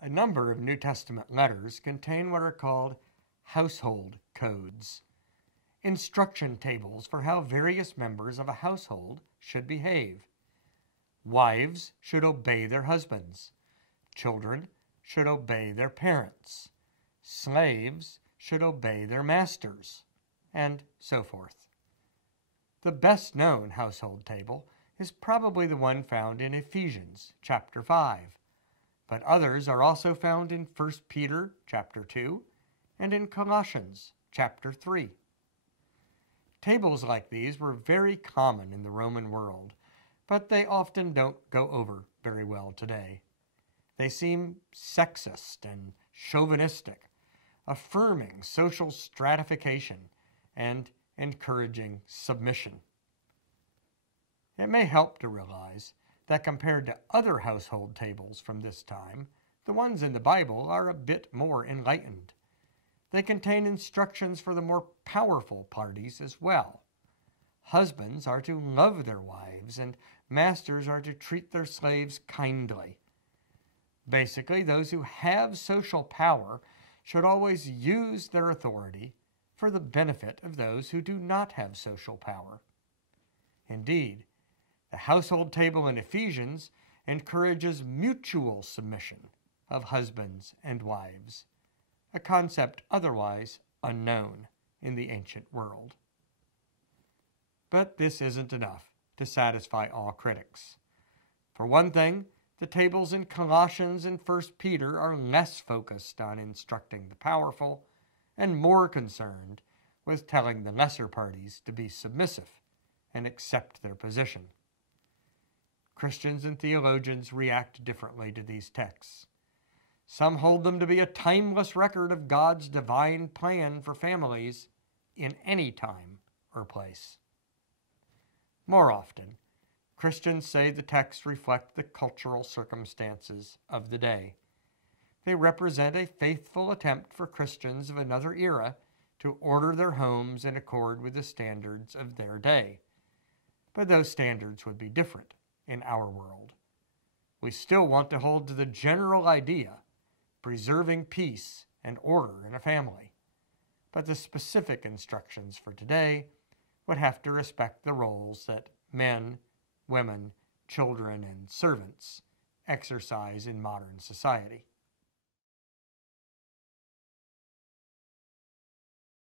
A number of New Testament letters contain what are called household codes, instruction tables for how various members of a household should behave. Wives should obey their husbands. Children should obey their parents. Slaves should obey their masters, and so forth. The best known household table is probably the one found in Ephesians chapter 5, but others are also found in 1 Peter chapter 2 and in Colossians chapter 3. Tables like these were very common in the Roman world, but they often don't go over very well today. They seem sexist and chauvinistic, affirming social stratification and encouraging submission. It may help to realize that compared to other household tables from this time, the ones in the Bible are a bit more enlightened. They contain instructions for the more powerful parties as well. Husbands are to love their wives, and masters are to treat their slaves kindly. Basically, those who have social power should always use their authority for the benefit of those who do not have social power. Indeed, the household table in Ephesians encourages mutual submission of husbands and wives, a concept otherwise unknown in the ancient world. But this isn't enough to satisfy all critics. For one thing, the tables in Colossians and 1 Peter are less focused on instructing the powerful and more concerned with telling the lesser parties to be submissive and accept their position. Christians and theologians react differently to these texts. Some hold them to be a timeless record of God's divine plan for families in any time or place. More often, Christians say the texts reflect the cultural circumstances of the day. They represent a faithful attempt for Christians of another era to order their homes in accord with the standards of their day. But those standards would be different in our world. We still want to hold to the general idea, preserving peace and order in a family. But the specific instructions for today would have to respect the roles that men, women, children, and servants exercise in modern society.